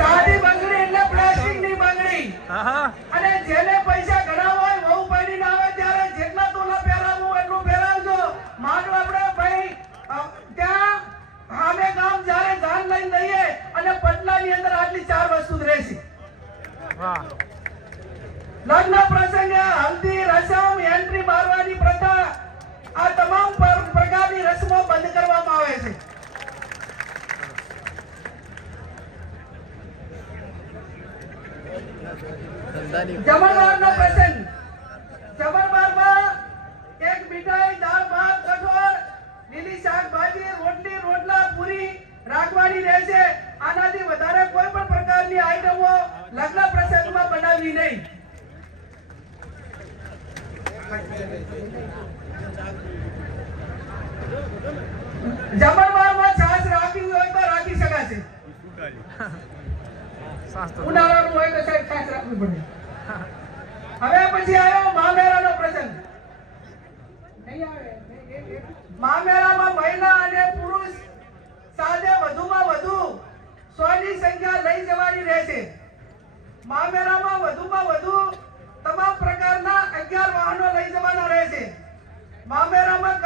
સાદી બંગડી એટલે પ્લાસ્ટિકની બંગડી. અને જેને પૈસા ઘણા હોય બહુ પડીને આવે ત્યારે જેટલા તોલા પહેરાવું એટલું પહેરાવજો. માનો આપણે ભાઈ ત્યાં સામે ગામ જ્યારે ધાન લઈને લઈએ અને પટલાની અંદર આટલી 4 વસ્તુ જ રહેશે. લગ્ન પ્રસંગે હલ્દી રસમ એન્ટ્રી મારવાની પ્રથા આ તમામ પ્રકારની રસમો બંધ કરવામાં આવે છે. જમણવારનો પ્રસંગ. જમણવારમાં એક મીઠાઈ, દાળ ભાત, કઠોળ, લીલી શાકભાજી, રોટલી, રોટલા, પૂરી રાખવાની રહેશે. આનાથી વધારે કોઈ પણ પ્રકારની આઈટમો લગ્ન પ્રસંગમાં બનાવવી નહીં. જમણવારમાં છાશ રાખવી હોય તો રાખી શકાશે. ઉનાળાનું હોય તો સાહેબ છાશ રાખવી પડે. હવે પછી આવ્યો મામેરાનો પ્રસંગ. મામેરામાં મહિલા અને પુરુષ સાથે વધુમાં વધુ 100 ની સંખ્યા લઈ જવાની રહેશે. મામેરામાં વધુમાં વધુ તમામ પ્રકારના 11 વાહનો લઈ જવાના રહેશે. મામેરામાં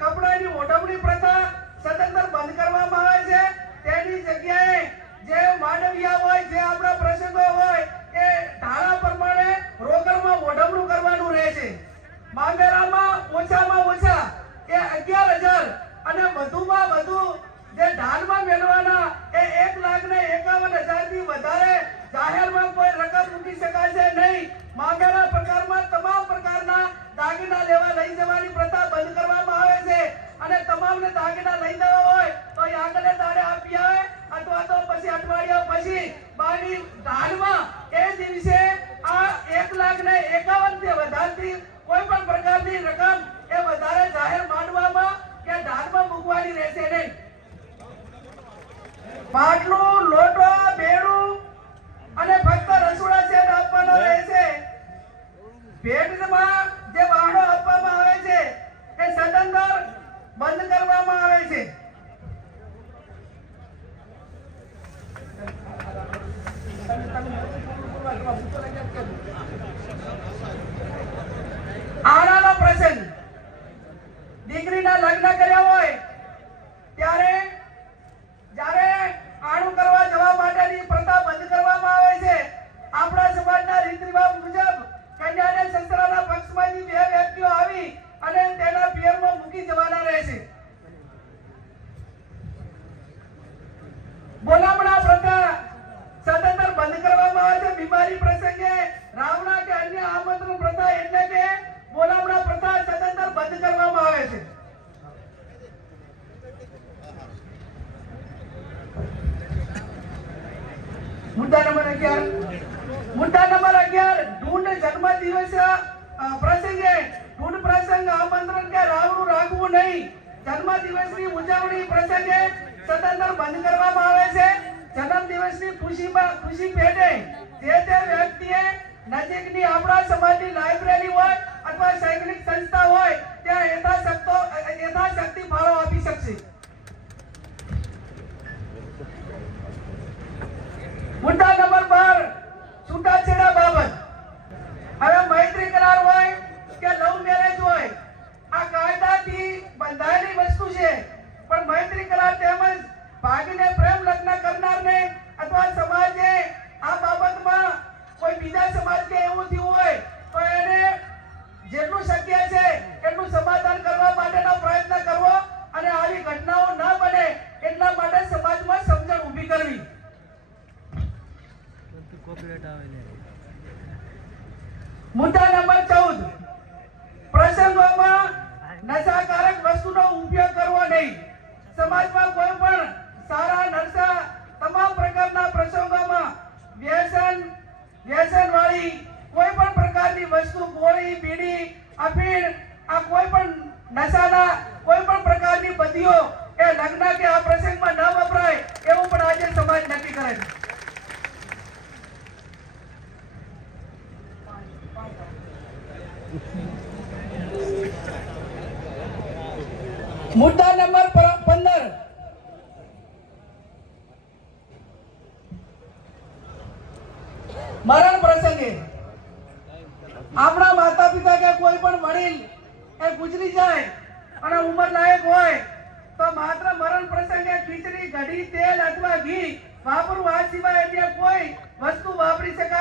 કપડાની ઓઢવણી પ્રથા સદંતર બંધ કરવામાં આવે છે. તેની જગ્યાએ જે માંડવિયા હોય, જે આપણા પ્રસંગો હોય એ ધારા પ્રમાણે રોકડમાં ઓઢવણું કરવાનું રહેશે. મામેરામાં ઓછામાં ઓછા એ 11,000 અને વધુમાં વધુ જે ધાનમાં મેળવાના એ 1,51,000 થી વધારે જાહેરમાં કોઈ રકમ મૂકી શકાશે નહીં. મામેરા પ્રકારમાં તમામ પ્રકારના દાગીના લેવા લઈ જવાની પ્રથા બંધ કરવામાં આવે છે. અને તમામને દાગીના લઈ દેવા હોય તો એ આગળને દાડે આપી આવે અથવા તો પછી અઠવાડિયા પછી બાની ધાનમાં એ દિવસે આ 1,51,000 થી વધારતી કોઈ પણ પ્રકારની રકમ એ વધારે જાહેર માંડવામાં કે ધાનમાં મૂકવાની રહેશે નહીં. પાટલું, લોટો, બેડું અને ફક્ત રસોડા સેટ આપવાનો રહેશે. ભેટમાં જે બહાડો આપવામાં આવે છે એ સદંતર બંધ કરવામાં આવે છે. આણાનો પ્રસંગ. દીકરીના લગ્ન કર્યા હોય ત્યારે જ્યારે આણું કરવા જવા માટેની પ્રથા બંધ કરવામાં આવે છે. આપણા સમાજના રીત રિવાજ મુજબ કન્યાને સસરાના પક્ષમાંથી 2 વ્યક્તિઓ આવી અને તેના પિયરમાં મૂકી જવાના રહેશે. બોલામણા પ્રથા સદંતર બંધ કરવામાં આવે છે. બીમારી પ્રસંગે રાવણા કે અન્ય આમંત્રણ પ્રથા એટલે કે બોલામણા પ્રથા સદંતર બંધ કરવામાં આવે છે. મુદ્દા નંબર 11 ઢૂંઢ જન્મદિવસ પ્રસંગે ઢૂંઢ પ્રસંગ આમંત્રણ કે રાવણું રાખવું નહીં. જન્મદિવસની ઉજવણી પ્રસંગે સદંતર બંધ કરવામાં આવે છે. જન્મદિવસની ખુશી પેટે જે તે વ્યક્તિએ નજીકની આપણા સમાજની લાઇબ્રેરી હોય અથવા શૈક્ષણિક સંસ્થા હોય ત્યાં યથાશક્તિ ફાળો આપી શકશે. મુદ્દા નંબર 12 છૂટાછેડા બાબત. હવે મૈત્રી કરાર હોય કે લવ મેરેજ હોય આ કાયદાથી બંધાયેલી વસ્તુ છે. પણ મૈત્રી કરાર તેમજ ભાગીને પ્રેમ લગ્ન કરનારને અથવા સમાજે આ બાબતમાં કોઈ બીજા સમાજ કે એવું થયું હોય તો એને જેટલું શક્ય છે એટલું સમાધાન કરવા માટેનો પ્રયત્ન કરવો અને આવી ઘટનાઓ ન બને એટલા માટે સમાજમાં સમજણ ઊભી કરવી. મુદ્દા નંબર 14 પ્રસંગોમાં નશાકારક વસ્તુનો ઉપયોગ કરવો નહીં. સમાજમાં કોઈ પણ સારા નશા તમામ પ્રકારના પ્રસંગોમાં વ્યસનવાળી કોઈ પણ પ્રકારની વસ્તુ, ગોળી, બીડી, અફીણ, આ કોઈ પણ નશાના કોઈ પણ પ્રકારની બદીઓ એ લગ્ન કે આ પ્રસંગમાં ન વપરાય એવું પણ આજે સમાજ નક્કી કરે છે. મુદ્દા નંબર 15 મરણ પ્રસંગે આપણા માતા પિતા કે કોઈ પણ વડીલ એ ગુજરી જાય અને ઉંમર લાયક હોય તો માત્ર મરણ પ્રસંગે ખીચડી કઢી તેલ અથવા ઘી વાપરવું આ સિવાય અન્ય કોઈ વસ્તુ વાપરી શકાય